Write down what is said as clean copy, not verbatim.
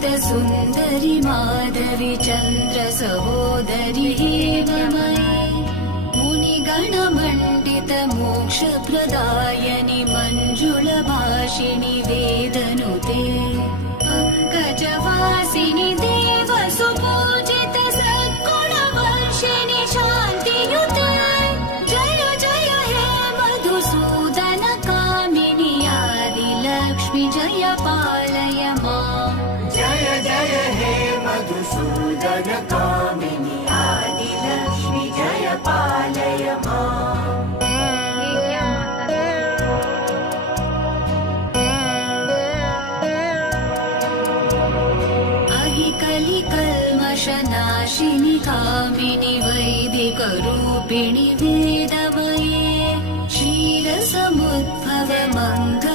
सुन्दरि माधवी चन्द्र सहोदरि हेममयी मुनिगणमण्डित मोक्षप्रदायनि मञ्जुलभाषिणि वेदनुते पङ्कजवासिनि देवसुपूजित सद्गुणवर्षिणि शान्तियुते जय जय हे मधुसूदन कामिनि आदिलक्ष्मि जय पालय माम् जय जय हे मधुसूदन कामिनि आदिलक्ष्मि जय पालय माम् कलिकल्मषनाशिनि कामिनि वैदिकरूपिणि वेदमये क्षीरसमुद्भव मङ्गल